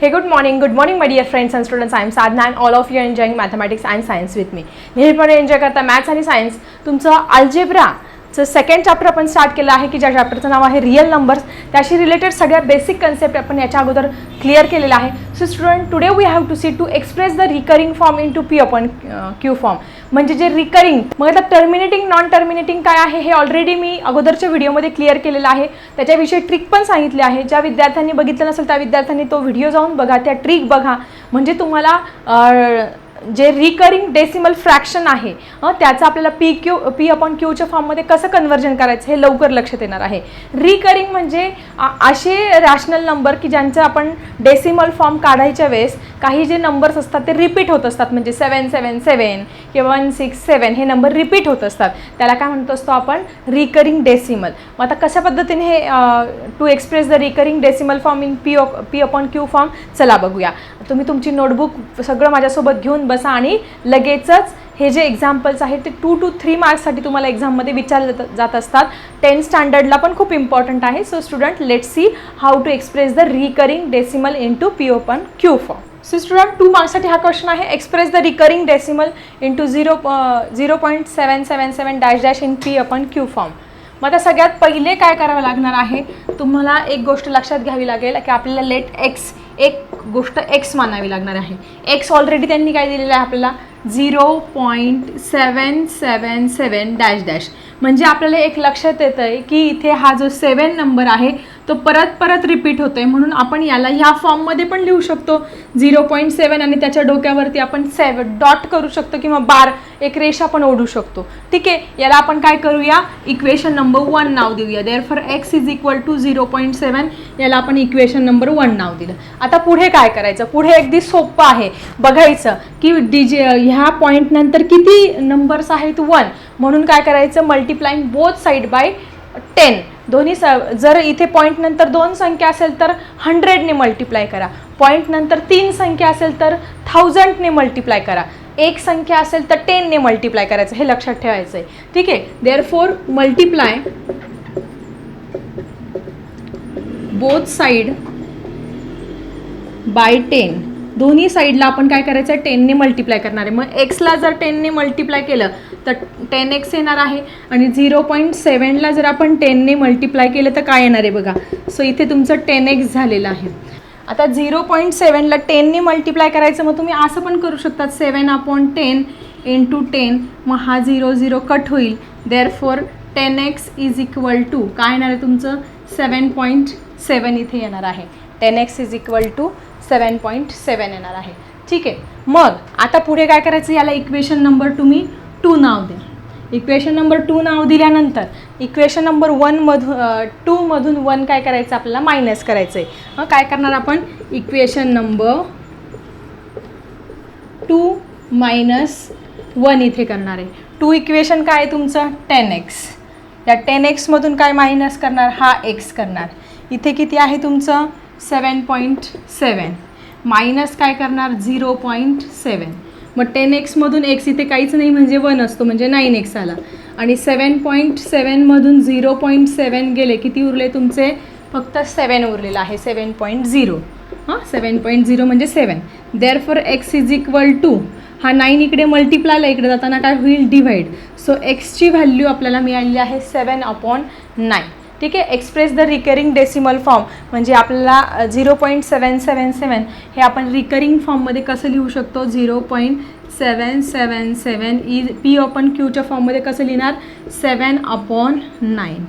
Hey good morning good morning my dear friends and students I am Sadhana and all of you enjoying mathematics and science with me नेहमीपणे enjoy करता maths आणि science तुमचं algebra so second chapter आपण start केलं आहे की ज्या चॅप्टरचं नाव आहे रिअल नंबर्स त्याशी रिलेटेड सगळ्या बेसिक कन्सेप्ट आपण याच्या अगोदर क्लिअर केलेला आहे. So student today we have to see to express the recurring form into P upon Q form म्हणजे जे रिकरिंग मग आता टर्मिनेटिंग नॉन टर्मिनेटिंग काय आहे हे ऑलरेडी मी अगोदरच्या व्हिडिओमध्ये क्लिअर केलेलं आहे. त्याच्याविषयी ट्रिक पण सांगितले आहे. ज्या विद्यार्थ्यांनी बघितलं नसेल त्या विद्यार्थ्यांनी तो व्हिडिओ जाऊन बघा त्या ट्रिक बघा. म्हणजे तुम्हाला जे रिकरिंग डेसिमल फ्रॅक्शन आहे त्याचं आपल्याला पी क्यू पी अपॉन क्यूच्या फॉर्ममध्ये कसं कन्वर्जन करायचं हे लवकर लक्षात येणार आहे. रिकरिंग म्हणजे असे रॅशनल नंबर की ज्यांचं आपण डेसिमल फॉर्म काढायच्या वेळेस काही जे नंबर्स असतात ते रिपीट होत असतात. म्हणजे सेवन सेवन सेवन किंवा वन सिक्स सेवन हे नंबर रिपीट होत असतात. त्याला काय म्हणतो असतो आपण? रिकरिंग डेसिमल मग आता कशा पद्धतीने हे to express the recurring decimal form in P P upon Q form चला बघूया. तुम्ही तुमची नोटबुक सगळं माझ्यासोबत घेऊन बसा आणि लगेचच हे जे एक्झाम्पल्स आहेत ते टू टू थ्री मार्क्ससाठी तुम्हाला एक्झाममध्ये विचारले जात असतात. टेन्थ स्टँडर्डला पण खूप इम्पॉर्टंट आहे. So student let see how to express the recurring decimal into P upon Q form so student two मार्क्ससाठी हा क्वेश्चन आहे. Express the recurring decimal into zero zero point seven seven seven dash dash in P upon Q form मग आता सगळ्यात पहिले काय करावं लागणार आहे? तुम्हाला एक गोष्ट लक्षात घ्यावी लागेल की आपल्याला लेट एक्स एक गोष्ट एक्स मानावी लागणार आहे. एक्स ऑलरेडी त्यांनी काय दिलेलं आहे आपल्याला? Zero point seven seven seven dash dash म्हणजे आपल्याला एक लक्षात येतं आहे की इथे हा जो सेवन नंबर आहे तो परत परत रिपीट होतो आहे म्हणून आपण याला ह्या फॉर्ममध्ये पण लिहू शकतो. झिरो पॉईंट सेवन आणि त्याच्या डोक्यावरती आपण सेवन डॉट करू शकतो किंवा बार एक रेषा पण ओढू शकतो. ठीक आहे? याला आपण काय करूया? इक्वेशन नंबर वन नाव देऊया. Therefore X is equal to zero point seven याला आपण इक्वेशन नंबर वन नाव दिलं. आता पुढे काय करायचं? पुढे अगदी सोपं आहे. बघायचं की डिजि ह्या पॉईंटनंतर किती नंबर्स आहेत? वन म्हणून काय करायचं? Multiplying both side by ten. दोन्ही स जर इथे पॉईंट नंतर दोन संख्या असेल तर हंड्रेडने मल्टिप्लाय करा. पॉईंट नंतर तीन संख्या असेल तर थाउजंडने मल्टिप्लाय करा. एक संख्या असेल तर टेनने मल्टिप्लाय करायचं. हे लक्षात ठेवायचं आहे ठीक आहे? Therefore multiply both side by ten दोन्ही साईडला आपण काय करायचं आहे टेनने मल्टिप्लाय करणार आहे. मग एक्सला जर टेनने मल्टिप्लाय केलं तर टेन एक्स येणार आहे आणि झिरो पॉईंट सेवनला जर आपण टेनने मल्टिप्लाय केलं तर काय येणार आहे बघा? सो इथे तुमचं टेन एक्स झालेलं आहे. आता झिरो पॉईंट सेवनला टेनने मल्टिप्लाय करायचं मग तुम्ही असं पण करू शकतात. Seven upon ten into ten मग हा झिरो झिरो कट होईल. Therefore ten X is equal to काय येणार आहे तुमचं? सेवन पॉईंट सेवन इथे येणार आहे. Ten X is equal to seven point seven येणार आहे. ठीक आहे. मग आता पुढे काय करायचं? याला इक्वेशन नंबर तुम्ही टू नाव द्या. इक्वेशन नंबर टू नाव दिल्यानंतर इक्वेशन नंबर वनमधून टूमधून वन काय करायचं आपल्याला? मायनस करायचं आहे काय करणार आपण? Equation number two minus one इथे करणार आहे. टू इक्वेशन काय आहे तुमचं? टेन एक्स या टेन एक्समधून काय मायनस करणार? हा एक्स करणार. इथे किती आहे तुमचं? सेवन पॉईंट सेवन मायनस काय करणार? झिरो पॉईंट सेवन मग टेन एक्समधून एक्स इथे काहीच नाही म्हणजे वन असतो म्हणजे नाईन एक्स आला. आणि सेवन पॉईंट सेवनमधून झिरो पॉईंट सेवन गेले किती उरले तुमचे? फक्त सेवन उरलेलं आहे सेवन पॉईंट झिरो हां सेवन पॉईंट झिरो म्हणजे seven therefore X is equal to हा नाईन इकडे मल्टिप्लायला इकडे जाताना काय होईल? डिव्हाइड सो एक्सची व्हॅल्यू आपल्याला मिळालेली आहे सेवन अपॉन नाईन ठीक आहे? Express the recurring decimal form म्हणजे आपल्याला झिरो पॉईंट सेवन सेवन सेवन हे आपण रिकरिंग फॉर्ममध्ये कसं लिहू शकतो? Zero point seven seven seven E P upon क्यूच्या फॉर्ममध्ये कसं लिहिणार? सेवन अपॉन नाईन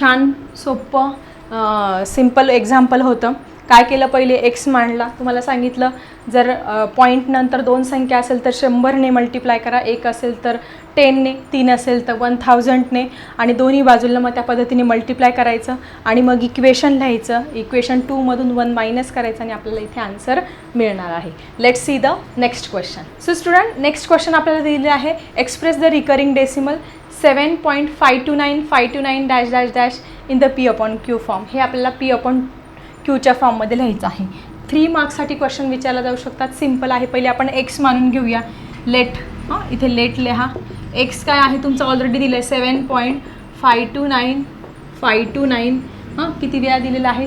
छान सोपं सिंपल एक्झाम्पल होतं. काय केलं पहिले? एक्स मांडला. तुम्हाला सांगितलं जर पॉईंट नंतर दोन संख्या असेल तर शंभरने मल्टिप्लाय करा. एक असेल तर टेनने तीन असेल तर वन थाउजंडने आणि दोन्ही बाजूला मग त्या पद्धतीने मल्टिप्लाय करायचं. आणि मग इक्वेशन लिहायचं. इक्वेशन टूमधून वन मायनस करायचं आणि आपल्याला इथे आन्सर मिळणार आहे. Let see the next question so student next question आपल्याला दिले आहे. Express the recurring decimal seven point five two nine five two nine dash dash dash in the P upon Q form हे आपल्याला P upon क्यूच्या फॉर्ममध्ये लिहायचं आहे. Three मार्क्ससाठी question विचारला जाऊ शकतात. सिंपल आहे. पहिले आपण एक्स मानून घेऊया. लेट हां इथे लेट लिहा. एक्स काय आहे? तुमचं ऑलरेडी दिलं आहे seven point five two nine five two nine हां किती वेळा दिलेला आहे?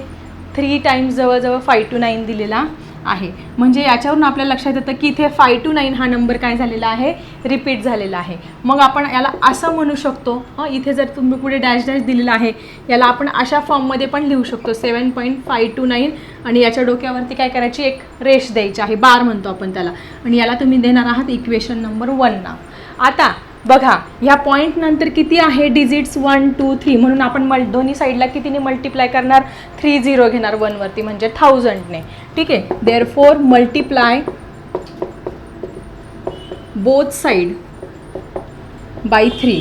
थ्री टाईम्स जवळजवळ फाय टू नाईन दिलेला. आहे. म्हणजे याच्यावरून आपल्याला लक्षात येतं की इथे फाय टू नाईन हा नंबर काय झालेला आहे? रिपीट झालेला आहे. मग आपण याला असं म्हणू शकतो हां इथे जर तुम्ही पुढे डॅश डॅश दिलेला आहे याला आपण अशा फॉर्ममध्ये पण लिहू शकतो seven point five two nine आणि याच्या डोक्यावरती काय करायची? एक रेष द्यायची आहे बार म्हणतो आपण त्याला. आणि याला तुम्ही देणार आहात इक्वेशन नंबर वनला आता बघा ह्या पॉईंट नंतर किती आहे? डिजिट्स वन टू थ्री म्हणून आपण मल दोन्ही साईडला कितीने मल्टिप्लाय करणार? थ्री झिरो घेणार वनवरती म्हणजे थाउजंडने ठीक आहे? Therefore multiply both side by three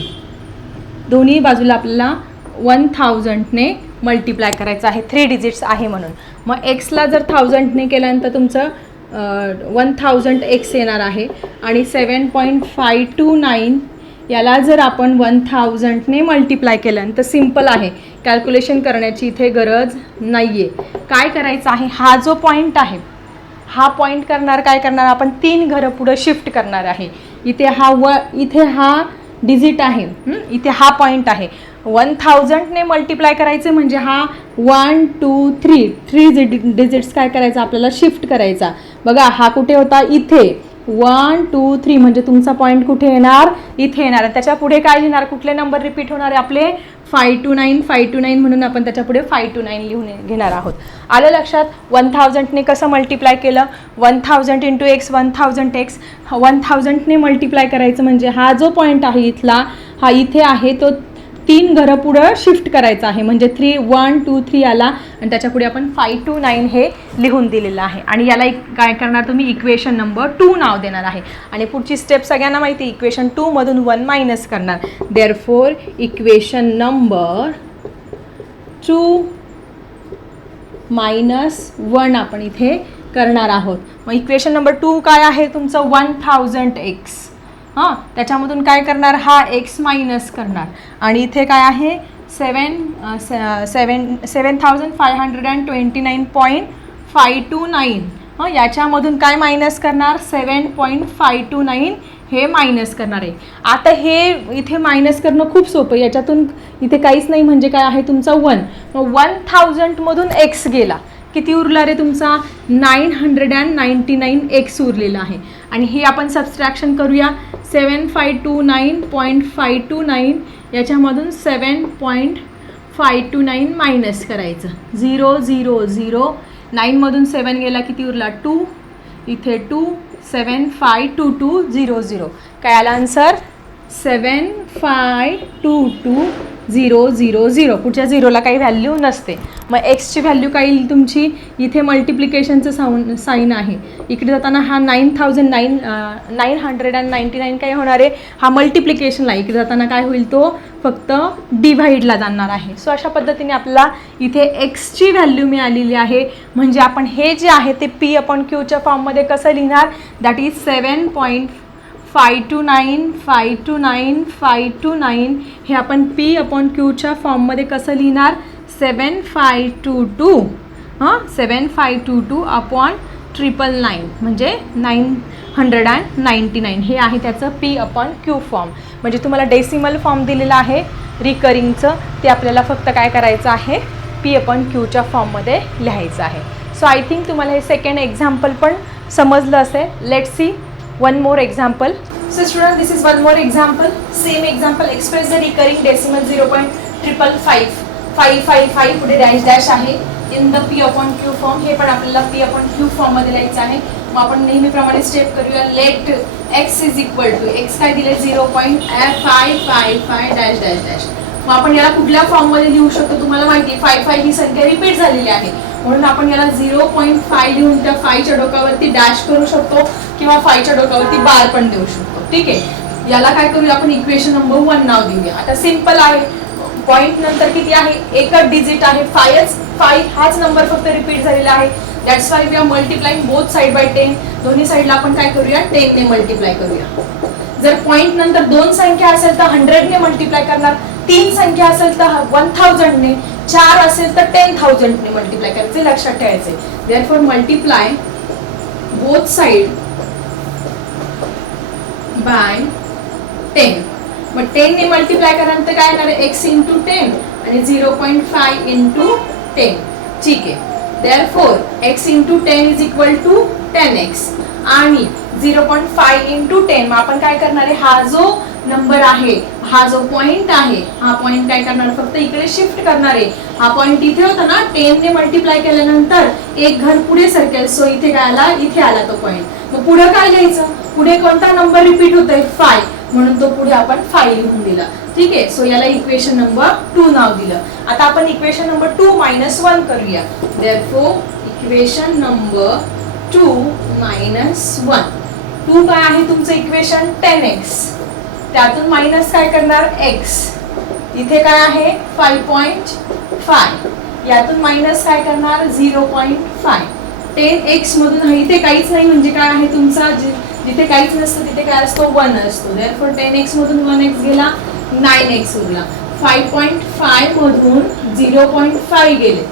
दोन्ही बाजूला आपल्याला वन थाउजंडने मल्टिप्लाय करायचं आहे. थ्री डिजिट्स आहे म्हणून. मग एक्सला जर थाउजंडने केल्यानंतर तुमचं वन थाउजंड एक्स येणार आहे. आणि seven point five two nine याला जर आपण वन थाउजंडने मल्टिप्लाय केलं तर सिंपल आहे. कॅल्क्युलेशन करण्याची इथे गरज नाही आहे काय करायचं आहे? हा जो पॉईंट आहे हा पॉईंट करणार काय करणार? आपण तीन घरं पुढं शिफ्ट करणार आहे. इथे हा व इथे हा डिजिट आहे. इथे हा पॉईंट आहे. वन थाउजंडने मल्टिप्लाय करायचे म्हणजे हा one two three three digits काय करायचं? आपल्याला शिफ्ट करायचा. बघा हा कुठे होता? इथे. वन टू थ्री म्हणजे तुमचा पॉईंट कुठे येणार? इथे येणार. त्याच्या पुढे काय लिहिणार? कुठले नंबर रिपीट होणार आपले? Five two nine five two nine म्हणून आपण त्याच्यापुढे फाय टू नाईन लिहून घेणार आहोत. आलं लक्षात? वन थाउजंडने कसं मल्टिप्लाय केलं? One thousand into x one thousand x one थाउजंडने multiply करायचं म्हणजे हा जो पॉईंट आहे इथला हा इथे आहे तो तीन घरं पुढं शिफ्ट करायचं आहे. म्हणजे थ्री वन टू थ्री आला आणि त्याच्यापुढे आपण फाय टू नाईन हे लिहून दिलेलं आहे. आणि याला एक काय करणार तुम्ही? इक्वेशन नंबर टू नाव देणार आहे. आणि पुढची स्टेप सगळ्यांना माहिती इक्वेशन टूमधून वन मायनस करणार. Therefore equation number two minus one आपण इथे करणार आहोत. मग इक्वेशन नंबर टू काय आहे? तुमचं वन थाउजंड एक्स हां त्याच्यामधून काय करणार? हा एक्स मायनस करणार. आणि इथे काय आहे? Seven seven seven thousand five hundred and twenty nine point five two nine हं याच्यामधून काय मायनस करणार? Seven point five two nine हे मायनस करणार आहे. आता हे इथे मायनस करणं खूप सोपं याच्यातून इथे काहीच नाही म्हणजे काय आहे तुमचा वन मग वन थाउजंडमधून एक्स गेला. किती उरला रे तुमचा? Nine hundred and ninety nine x उरलेला आहे. आणि हे आपण सबस्ट्रॅक्शन करूया. Seven five two nine point five two nine याच्यामधून seven point five two nine minus करायचं. Zero zero zero. नाईनमधून सेवन गेला किती उरला? टू. इथे two seven five two two zero zero. काय आला answer seven five two two zero zero zero. पुढच्या झिरोला काही व्हॅल्यू नसते. मग एक्सची व्हॅल्यू काय येईल तुमची इथे मल्टिप्लिकेशनचं साऊन साईन आहे. इकडे जाताना हा nine thousand nine nine hundred and ninety nine काय होणार आहे? हा मल्टिप्लिकेशनला इकडे जाताना काय होईल तो? फक्त डिव्हाइडला जाणार आहे. सो अशा पद्धतीने आपल्याला इथे एक्सची व्हॅल्यू मिळालेली आहे. म्हणजे आपण हे जे आहे ते पी अपॉन क्यूच्या फॉर्ममध्ये कसं लिहिणार? That is seven point five two nine five two nine five two nine हे आपण पी अपॉन क्यूच्या फॉर्ममध्ये कसं लिहिणार? सेवन फाय टू टू हां? Seven five two two upon triple nine म्हणजे nine hundred and ninety nine हे आहे त्याचं पी अपॉन क्यू फॉर्म म्हणजे तुम्हाला डेसिमल फॉर्म दिलेला आहे रिकरिंगचं ते आपल्याला फक्त काय करायचं आहे? पी अपॉन क्यूच्या फॉर्ममध्ये लिहायचं आहे. सो आय थिंक तुम्हाला हे सेकंड एक्झाम्पल पण समजलं असेल. Let see one more example so students, this is one more example. Same example express the recurring decimal 0.555 555 पुढे डॅश डॅश आहे. In the p upon q form हे पण आपल्याला पी अपॉन क्यू फॉर्ममध्ये लिहायचं आहे. मग आपण नेहमीप्रमाणे स्टेप करूया. Let x is equal to x काय दिले? Zero point five five five dash dash dash मग आपण याला कुठल्या फॉर्ममध्ये लिहू शकतो? तुम्हाला माहिती आहे फाय फाय ही संख्या रिपीट झालेली आहे. म्हणून आपण याला झिरो पॉईंट फाय लिहून त्या फायच्या डोक्यावरती डॅश करू शकतो किंवा फायच्या डोक्यावरती बार पण देऊ शकतो. ठीक आहे. याला काय करूया आपण? इक्वेशन नंबर वन नाव देऊया. आता सिंपल आहे. पॉईंट नंतर किती आहे? एकच डिजिट आहे. फायच फाय हाच नंबर फक्त रिपीट झालेला आहे. That's why we are multiplying both side by ten दोन्ही साईडला आपण काय करूया? टेनने मल्टिप्लाय करूया. जर पॉईंट नंतर दोन संख्या असेल तर हंड्रेडने मल्टिप्लाय करणार. तीन संख्या असेल तर वन थाउजंडने चार असेल तर टेन थाउजंडने मल्टिप्लाय करायचे लक्षात ठेवायचे therefore multiply both side by ten मग टेनने मल्टिप्लाय करानंतर काय येणार? आहे एक्स इंटू टेन आणि zero point five into ten ठीक आहे. Therefore x into ten is equal to ten x आणि zero point five into ten मग आपण काय करणार आहे? हा जो नंबर आहे हा जो पॉईंट आहे हा पॉईंट काय करणार? फक्त इकडे शिफ्ट करणार आहे. हा पॉईंट इथे होता ना टेनने मल्टिप्लाय केल्यानंतर एक घर पुढे सरकेल सो इथे काय आला? इथे आला तो पॉईंट मग पुढं काय घ्यायचं? पुढे कोणता नंबर रिपीट होतोय? फाय म्हणून तो पुढे आपण फाय लिहून दिला. ठीक आहे? सो याला इक्वेशन नंबर टू नाव दिलं. आता आपण equation number two minus one करूया. Therefore equation number two minus one two काय आहे तुमचं इक्वेशन टेन एक्स त्यातून मायनस काय करणार? एक्स इथे काय आहे? फाय पॉईंट फाय यातून मायनस काय करणार? Zero point five ten x मधून इथे काहीच नाही म्हणजे काय आहे तुमचा? जिथे काहीच नसतं तिथे काय असतो? वन असतो. देअरफॉर टेन एक्स मधून वन एक्स गेला नाईन एक्स उरला. फाय पॉईंट फाय मधून झिरो पॉईंट फाय गेले.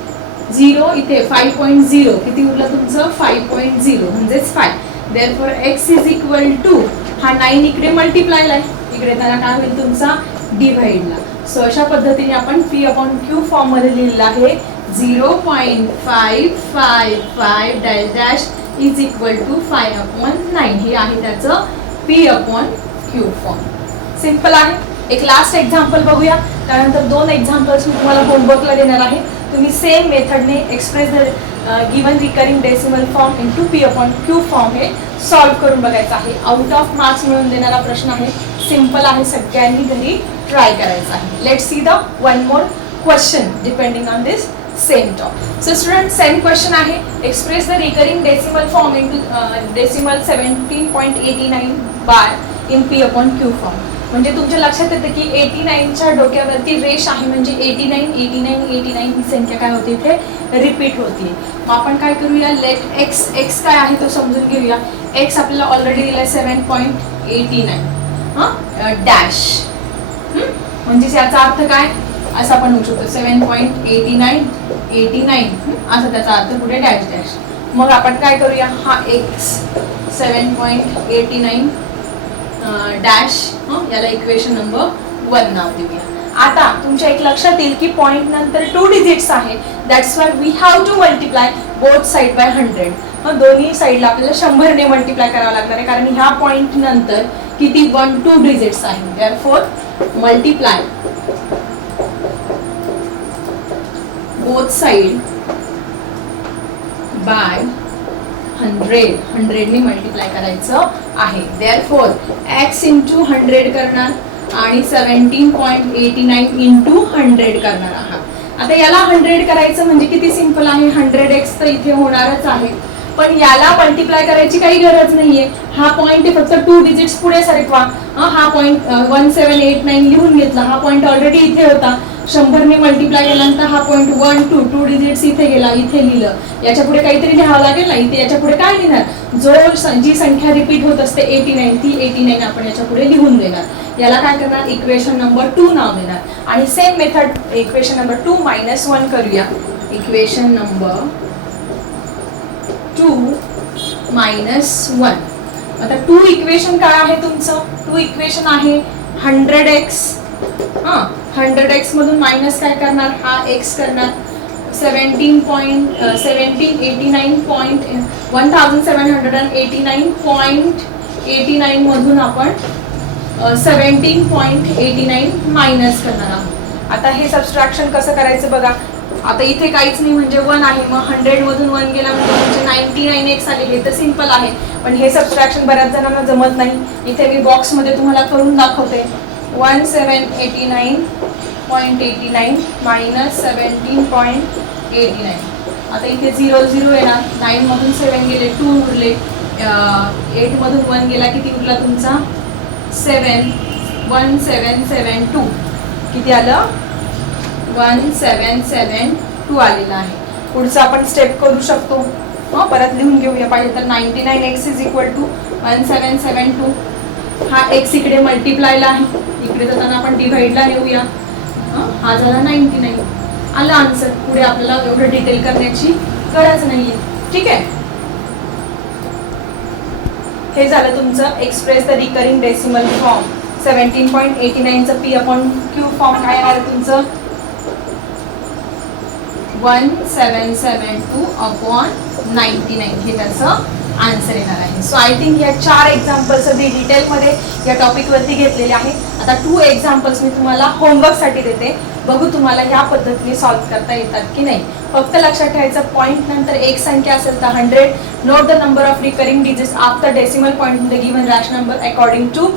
झिरो इथे फाय पॉईंट झिरो किती उरलं तुमचं? फाय पॉईंट झिरो म्हणजेच five therefore x is equal to हा नाईन इकडे मल्टिप्लायला आहे. इकडे त्याला काय होईल तुमचा? डिव्हाइडला सो अशा पद्धतीने आपण पी अपॉन क्यू फॉर्ममध्ये लिहिलेला लिहिलेलं आहे. Zero point five five five dash dash is equal to five upon nine हे आहे त्याचं p upon q form simple आहे. एक लास्ट एक्झाम्पल बघूया. त्यानंतर दोन एक्झाम्पल्स मी तुम्हाला होमवर्कला देणार आहे. तुम्ही same मेथडने express the given recurring decimal form into p upon q form हे सॉल्व्ह करून बघायचं आहे. आउट ऑफ मार्क्स मिळून देणारा प्रश्न आहे. सिंपल आहे. सगळ्यांनी घरी ट्राय करायचा आहे. Let see the one more question depending on this same top so student same question आहे. Express the recurring decimal form into decimal seventeen point eighty nine bar in p upon q form म्हणजे तुमच्या लक्षात येतं की eighty नाईनच्या डोक्यावरती रेश आहे. म्हणजे eighty nine eighty nine eighty nine ही संख्या काय होते इथे? रिपीट होती. मग आपण काय करूया? लेट एक्स एक्स काय आहे तो समजून घेऊया. एक्स आपल्याला ऑलरेडी दिला सेवन पॉईंट एटी नाईन हां? डॅश म्हणजे याचा अर्थ काय? असं आपण म्हणू शकतो. Seven point eighty nine eighty nine असं त्याचा अर्थ पुढे डॅश डॅश मग आपण काय करूया? हा x seven point eighty nine dash याला इक्वेशन नंबर वन नाव देऊया. आता तुमच्या एक लक्षात येईल की पॉईंट नंतर टू डिजिट्स आहे. That's why we have to multiply both side by hundred मग दोन्ही साईडला आपल्याला शंभरने मल्टिप्लाय करावं लागणार आहे. कारण ह्या पॉईंट नंतर किती? वन टू डिजिट्स आहे. Therefore multiply both side by hundred हंड्रेडने multiply करायचं आहे. Therefore x into hundred करणार आणि seventeen point eighty nine into hundred करणार आहात. आता याला हंड्रेड करायचं म्हणजे किती सिंपल आहे? हंड्रेड एक्स तर इथे होणारच आहे. पण याला मल्टिप्लाय करायची काही गरज नाहीये. हा पॉईंट फक्त टू डिजिट्स पुढे सरकवा. हा point one seven eight nine लिहून घेतला. हा पॉईंट ऑलरेडी इथे होता. शंभरने मल्टिप्लाय केल्यानंतर हा point one two two digits इथे गेला इथे लिहिलं. याच्यापुढे काहीतरी लिहावं लागेल ना? इथे याच्यापुढे काय लिहिणार? जो जी संख्या रिपीट होत असते एटी नाईन ती एटी नाईन आपण याच्यापुढे लिहून देणार. याला काय करणार? इक्वेशन नंबर टू नाव देणार. आणि same method equation number two minus one करूया. Equation number two minus one. आता टू इक्वेशन काय आहे तुमचं? टू इक्वेशन आहे हंड्रेड एक्स हां हंड्रेड एक्स मधून मायनस काय करणार? हा एक्स करणार. Seventeen point seventeen eighty nine point one thousand seven hundred and eighty nine point eighty nine मधून आपण seventeen point eighty nine minus करणार आहोत. आता हे सबस्ट्रॅक्शन कसं करायचं बघा. आता इथे काहीच नाही म्हणजे वन आहे. मग हंड्रेड मधून वन गेला म्हणजे नाईन्टी नाईन एक्स आले. हे तर सिंपल आहे. पण हे सबस्ट्रॅक्शन बऱ्याच जणांना जमत नाही. इथे मी बॉक्समध्ये तुम्हाला करून दाखवते. One seven eight nine point eighty nine minus seventeen point eighty nine आता इथे झिरो झिरो येणार नाईनमधून सेवन गेले टू उरले. एटमधून वन गेला. किती उरला तुमचा? सेवन वन सेवन सेवन टू किती आलं? वन सेवन सेवन टू आलेला आहे. पुढचं आपण स्टेप करू शकतो. हां परत लिहून घेऊया. पाहिजे तर ninety nine x is equal to one seven seven two हा एक्स इकडे मल्टिप्लायला आहे. इकडे जाताना आपण डिव्हाइडला लिहूया हा झाला नाईन्टी नाईन आला आन्सर पुढे आपल्याला एवढं डिटेल करण्याची गरज नाहीये. ठीक आहे? हे झालं तुमचं express the recurring decimal form seventeen point eighty नाईनचं पी अपॉन क्यू फॉर्म काय आलं तुमचं one seven seven two upon ninety nine हे त्याचं आन्सर येणार आहे. सो आय थिंक या चार एक्झाम्पल्स अगदी डिटेलमध्ये या टॉपिकवरती घेतलेले आहे. आता टू एक्झाम्पल्स मी तुम्हाला होमवर्कसाठी देते. बघू तुम्हाला ह्या पद्धतीने सॉल्व्ह करता येतात की नाही. फक्त लक्षात ठेवायचं पॉईंट नंतर एक संख्या असेल तर hundred note the number of recurring digits after decimal point the given rational number according to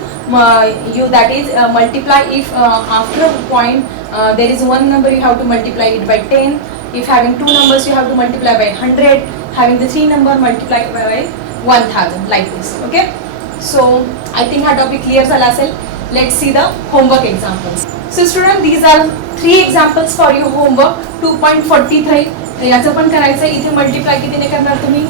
you that is multiply if after point there is one number you have to multiply it by ten if having two numbers you have to multiply by 100 having the three number multiply by 1000 like this okay so i think our topic clear झाला असेल let's see the homework examples so student these are three examples for your homework 2.43 तर याचं पण करायचं इथे multiply कितीने करणार तुम्ही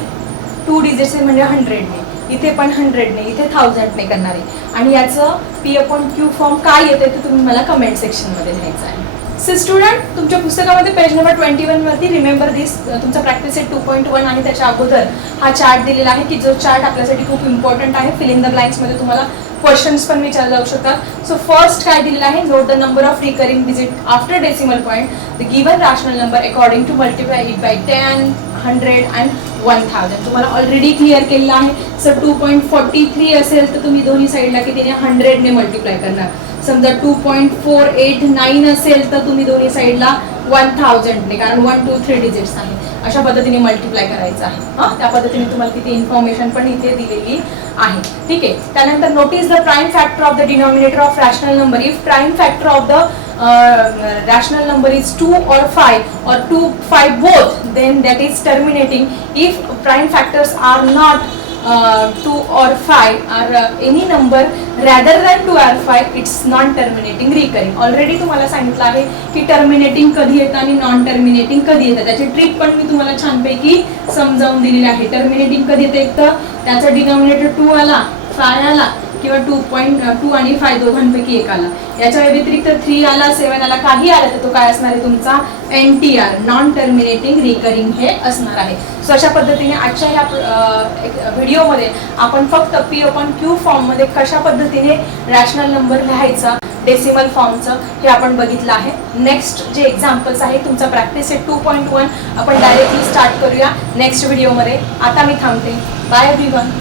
two digits म्हणजे हंड्रेडने इथे पण हंड्रेडने इथे थाउजंडने करणार आहे आणि याचं पी अपॉन क्यू फॉर्म काय येते ते तुम्ही मला कमेंट सेक्शनमध्ये लिहायचं आहे स्टुडंट तुमच्या पुस्तकामध्ये पेज नंबर ट्वेंटी वनवरती रिमेंबर दिस तुमचा practice set two point one आणि त्याच्या अगोदर हा चार्ट दिलेला आहे की जो चार्ट आपल्यासाठी खूप इम्पॉर्टंट आहे. फिलिंग द ब्लँक्समध्ये तुम्हाला क्वेश्चन्स पण विचारले जाऊ शकतात. सो फर्स्ट काय दिलेलं आहे? Note the number of recurring digit after decimal point the given rational number according to multiply it by ten hundred and one thousand तुम्हाला ऑलरेडी क्लिअर केलेलं आहे. Sir two point forty three असेल तर तुम्ही दोन्ही साईडला कितीने हंड्रेडने मल्टिप्लाय करणार. समजा two point four eight nine असेल तर तुम्ही दोन्ही साईडला वन थाउजंडने कारण वन टू थ्री डिजिट्स आहे. अशा पद्धतीने मल्टिप्लाय करायचं आहे. हां? त्या पद्धतीने तुम्हाला तिथे इन्फॉर्मेशन पण इथे दिलेली आहे. ठीक आहे? त्यानंतर notice the prime factor of the denominator of rational number if prime factor of the rational number is two or five और two five both then that is terminating if prime factors are not uh, 2 or 5 or uh, any number rather than 2 or 5 it's non terminating recurring. Already तुम्हाला सांगितलं आहे की terminating कधी येतं आणि non terminating कधी येतं. त्याची ट्रिक पण मी तुम्हाला छानपैकी समजावून दिलेली आहे. टर्मिनेटिंग कधी येतं एक तर त्याचा डिनॉमिनेटर टू आला फाय आला किंवा टू पॉईंट टू आणि फाय दोघांपैकी एक आला याच्या व्यतिरिक्त थ्री आला सेवन आला काही आला तर तो काय असणार आहे तुमचा? N T R non terminating recurring हे असणार आहे. सो अशा पद्धतीने आजच्या ह्या व्हिडिओमध्ये आपण फक्त पी ओपन क्यू फॉर्ममध्ये कशा पद्धतीने रॅशनल नंबर लिहायचा डेसिमल फॉर्मचं हे आपण बघितलं आहे. नेक्स्ट जे एक्झाम्पल्स आहे तुमचा प्रॅक्टिस आहे टू पॉईंट वन आपण डायरेक्टली स्टार्ट करूया नेक्स्ट व्हिडिओमध्ये. आता मी थांबते. Bye every